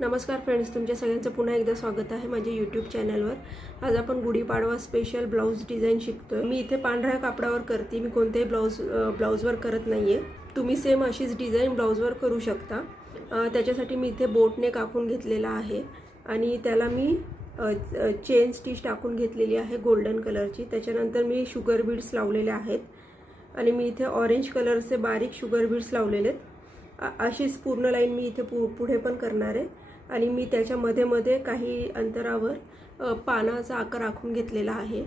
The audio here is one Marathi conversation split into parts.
नमस्कार फ्रेंड्स, तुमच्या सगळ्यांचं पुन्हा एकदा स्वागत आहे माझ्या यूट्यूब चॅनलवर। आज आपण गुढीपाडवा स्पेशल ब्लाऊज डिझाईन शिकतोय। मी इथे पांढऱ्या कापडावर करते, मी कोणतेही ब्लाऊजवर करत नाहीये। तुम्ही सेम अशीच डिझाईन ब्लाऊजवर करू शकता। त्याच्यासाठी मी इथे बोटने कापून घेतलेला आहे आणि त्याला मी चेन स्टिच टाकून घेतलेली आहे गोल्डन कलरची। त्याच्यानंतर मी शुगर बीड्स लावलेले आहेत आणि मी इथे ऑरेंज कलरचे बारीक शुगर बीड्स लावलेले आहेत। अशीच पूर्ण लाईन मी इथे पुढे पण करणार आहे आणि मी त्याच्या मध्ये मध्ये काही अंतरावर पानाचा आकार आखून घेतलेला आहे।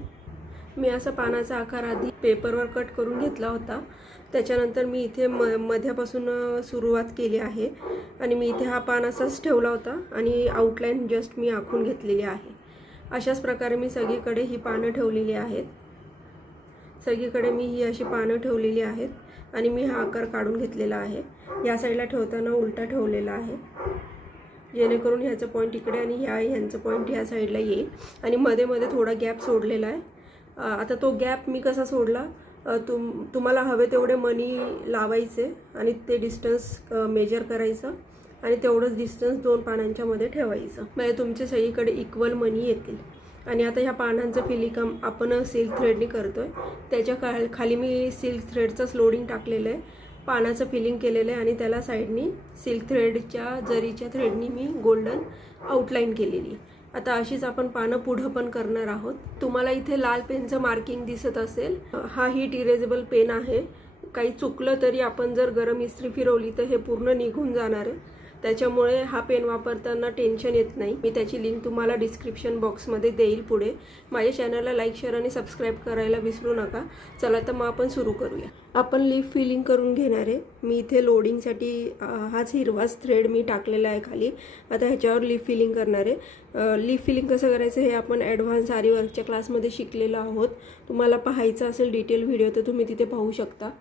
मी असा पानाचा आकार आधी पेपरवर कट करून घेतला होता। त्याच्यानंतर मी इथे मध्यापासून सुरुवात केली आहे आणि मी इथे हा पान असाच ठेवला होता आणि आउटलाइन जस्ट मी आखून घेतलेली आहे। अशाच प्रकारे मी सगळीकडे ही पानं ठेवलेली आहेत। सगळीकडे मी ही अशी पानं ठेवलेली आहेत आणि मी हा आकार काढून घेतलेला आहे। या साईडला ठेवताना उलटा ठेवलेला आहे, जेणेकरून ह्याचा पॉइंट इकडे आणि ह्यांचा पॉइंट ह्या साईडला येईल आणि मध्ये मध्ये थोडा गॅप सोडलेला आहे। आता तो गॅप मी कसा सोडला, तुम्हाला हवे तेवढे मणी लावायचे आणि ते डिस्टन्स मेजर करायचं आणि तेवढंच डिस्टन्स दोन पानांच्या मध्ये ठेवायचं, म्हणजे तुमचे सगळीकडे इक्वल मणी येतील। आणि आता ह्या पानांचं फिलिकम आपण सिल्क थ्रेडने करतोय। त्याच्या खाली मी सिल्क थ्रेडचं लोडिंग टाकलेलं आहे, पानाचं फिलिंग केलेलं आहे आणि त्याला साईडनी सिल्क थ्रेडच्या जरीच्या थ्रेडनी मी गोल्डन आउटलाईन केलेली। आता अशीच आपण पानं पुढं पण करणार आहोत। तुम्हाला इथे लाल पेनचं मार्किंग दिसत असेल, हा हीट इरेजेबल पेन आहे। काही चुकलं तरी आपण जर गरम इस्त्री फिरवली तर हे पूर्ण निघून जाणार आहे, त्याच्यामुळे हा पेन वापरताना टेन्शन येत नाही। मी त्याची लिंक तुम्हाला डिस्क्रिप्शन बॉक्समध्ये देईल पुढे। माझ्या चॅनलला लाईक, शेअर आणि सबस्क्राईब करायला विसरू नका। चला तर मग आपण सुरू करूया। आपण लीफ फिलिंग करून घेणार आहे। मी इथे लोडिंगसाठी हाच हिरवाच थ्रेड मी टाकलेला आहे खाली। आता ह्याच्यावर लीफ फिलिंग करणार आहे। लीफ फिलिंग कसं करायचं हे आपण ॲडव्हान्स आरी वर्कच्या क्लासमध्ये शिकलेलो आहोत। तुम्हाला पाहायचं असेल डिटेल व्हिडिओ तर तुम्ही तिथे पाहू शकता।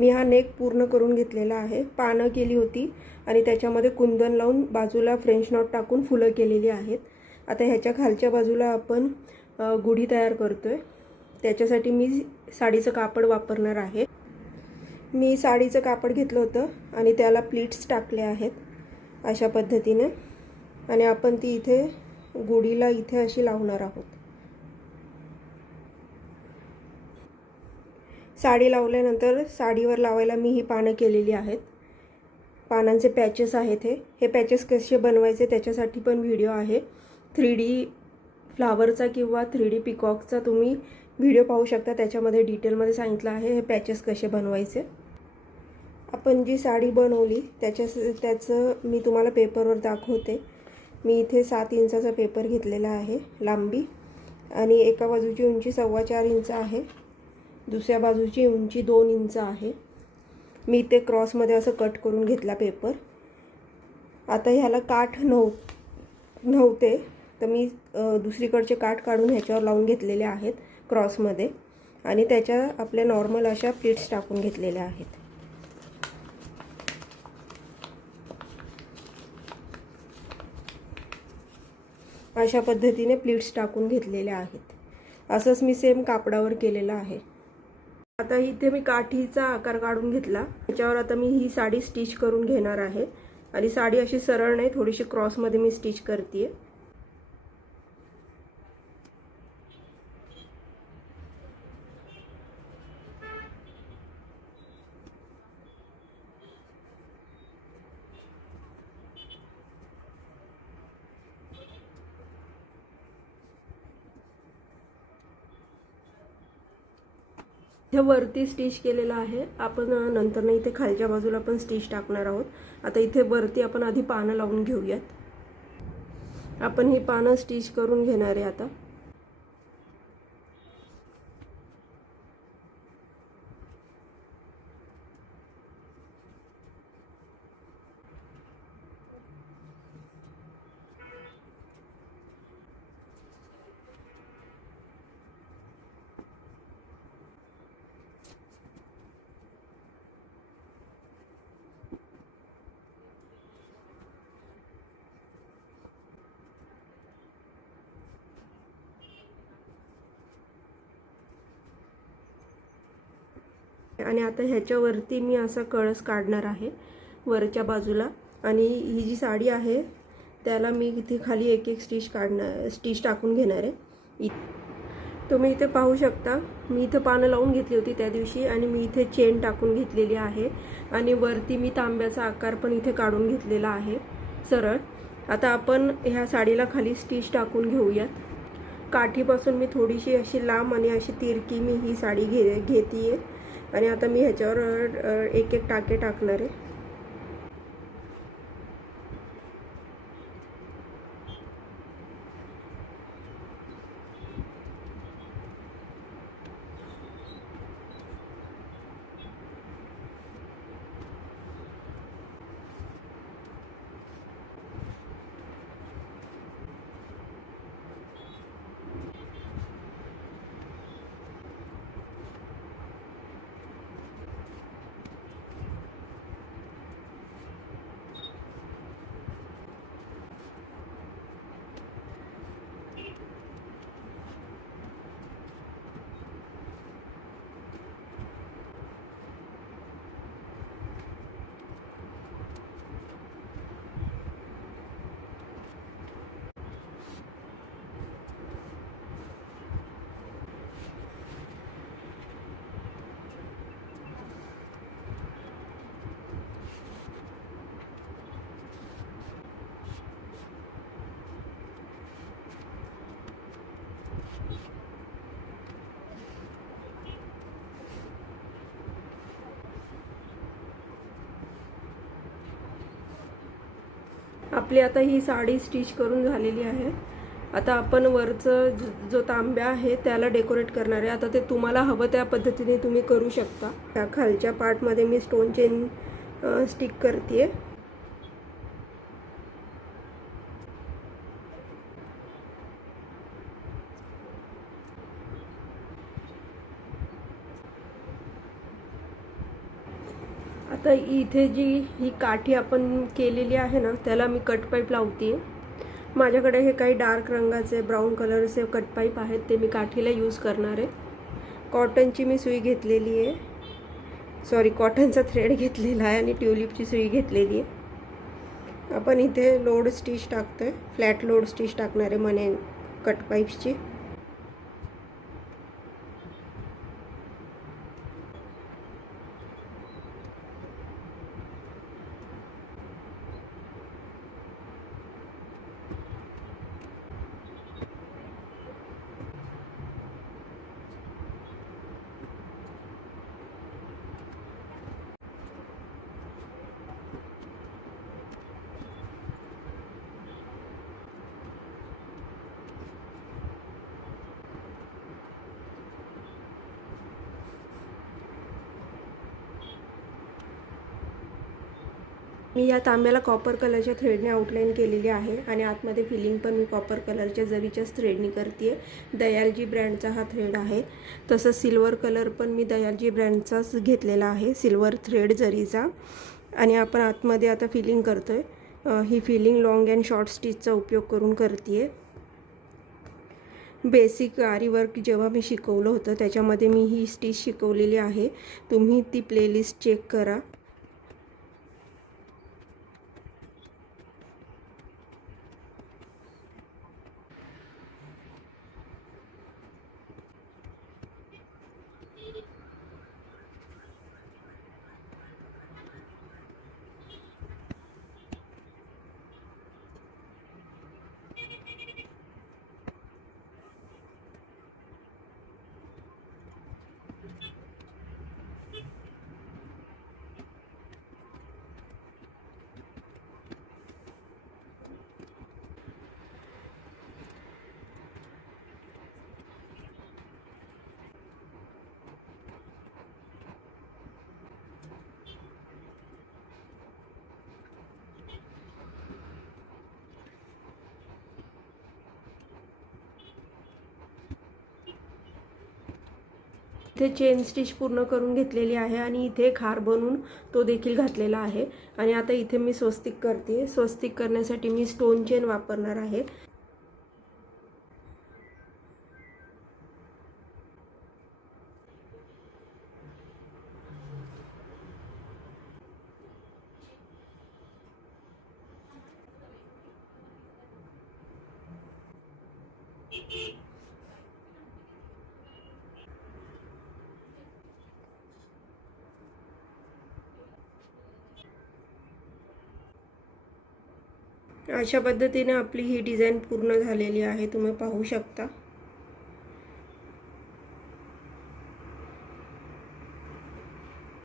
मी हा नेक पूर्ण करून घेतलेला आहे. पानं केली होती आणि त्याच्यामध्ये कुंदन लावून बाजूला फ्रेंच नॉट टाकून फुलं केलेली आहेत. आता ह्याच्या खालच्या बाजूला आपण गुढी तयार करतोय. त्याच्यासाठी मी साडीचं कापड वापरणार आहे. मी साडीचं कापड घेतलं होतं आणि त्याला प्लीट्स टाकले आहेत अशा पद्धतीने, आणि आपण ती इथे गुढीला इथे अशी लावणार आहोत. साडी लावल्यानंतर साडीवर लावायला मी ही पानं केलेली आहेत. पानांचे पॅचेस आहेत. हे पॅचेस कसे बनवायचे त्याच्यासाठी पण व्हिडिओ आहे. 3D फ्लावरचा किंवा 3D पिकॉकचा तुम्ही व्हिडिओ पाहू शकता. त्याच्यामध्ये डिटेलमध्ये सांगितलं आहे हे पॅचेस कसे बनवायचे. आपण जी साडी बनवली त्याचं मी तुम्हाला पेपरवर दाखवते. मी इथे 7 इंचाचा पेपर घेतलेला आहे लांबी, आणि एका बाजूची उंची 4.25 इंच आहे, दुसऱ्या बाजूची उंची 2 इंच आहे. मी इथे क्रॉसमध्ये असं कट करून घेतला पेपर. आता ह्याला काठ नव्हते तर मी दुसरीकडचे काठ काढून ह्याच्यावर लावून घेतलेले आहेत क्रॉसमध्ये, आणि त्याच्या आपल्या नॉर्मल अशा प्लीट्स टाकून घेतलेल्या आहेत. अशा पद्धतीने प्लीट्स टाकून घेतलेल्या आहेत. असंच मी सेम कापडावर केलेलं आहे. आता इथे मी काठीचा आकार काढून घेतला. त्याच्यावर आता मी ही साडी स्टिच करून घेणार आहे, आणि साडी अशी सरळ नाही, थोडीशी क्रॉसमध्ये मी स्टिच करते. इथे वरती स्टिच केलेला आहे. आपण नंतर ना इथे खालच्या बाजूला पण स्टिच टाकणार आहोत. आता इथे वरती आपण आधी पानं लावून घेऊयात. आपण ही पानं स्टिच करून घेणार आहे आता. आणि आता ह्याच्यावरती मी असा कळस काढणार आहे वरच्या बाजूला, आणि ही जी साडी आहे त्याला मी इथे खाली एक एक स्टिच टाकून घेणार आहे. तुम्ही इथे पाहू शकता, मी इथे पानं लावून घेतली होती त्या दिवशी, आणि मी इथे चेन टाकून घेतलेली आहे, आणि वरती मी तांब्याचा आकार पण इथे काढून घेतलेला आहे सरळ. आता आपण ह्या साडीला खाली स्टिच टाकून घेऊयात. काठीपासून मी थोडीशी अशी लांब आणि अशी तिरकी मी ही साडी घेते, आणि आता मी ह्याच्यावर एक एक टाके टाकणार आहे. आपली आता ही साडी स्टिच करून झालेली आहे. आता आपण वरचं जो तांब्या आहे त्याला डेकोरेट करणार आहे. आता ते तुम्हाला हवं त्या पद्धतीने तुम्ही करू शकता. त्या खालच्या पार्टमध्ये मी स्टोन चेन स्टिक करते. आता इथे जी ही काठी आपण केलेली आहे ना, त्याला मी कट पाईप लावते. माझ्याकडे हे काही डार्क रंगाचे ब्राऊन कलरचे कट पाईप आहेत, ते मी काठीला यूज करणार आहे. कॉटनची मी सुई घेतलेली आहे, सॉरी कॉटनचा थ्रेड घेतलेला आहे आणि ट्युलिपची सुई घेतलेली आहे. आपण इथे लोड स्टिच टाकतोय, फ्लॅट लोड स्टिच टाकणार आहे मने कट पाईप्सची. मी या तांब्याला कॉपर कलरच्या थ्रेडने आउटलाईन केलेली आहे आणि आतमध्ये फिलिंग पण मी कॉपर कलरच्या जरीच्याच थ्रेडनी करते आहे. दयालजी ब्रँडचा हा थ्रेड आहे. तसं सिल्वर कलर पण मी दयालजी ब्रँडचाच घेतलेला आहे, सिल्वर थ्रेड जरीचा. आणि आपण आतमध्ये आता फिलिंग करतो आहे. ही फिलिंग लॉंग अँड शॉर्ट स्टिचचा उपयोग करून करते आहे. बेसिक आरी वर्क जेव्हा मी शिकवलं होतं त्याच्यामध्ये मी ही स्टिच शिकवलेली आहे, तुम्ही ती प्लेलिस्ट चेक करा. इथे चेन स्टिच पूर्ण करून घेतलेली आहे आणि इथे एक हार बनवून तो देखील घातलेला आहे. आणि आता इथे मी स्वस्तिक करते. स्वस्तिक करण्यासाठी मी स्टोन चेन वापरणार आहे. अशा पद्धतीने आपली ही डिझाइन पूर्ण झालेली आहे, तुम्ही पाहू शकता.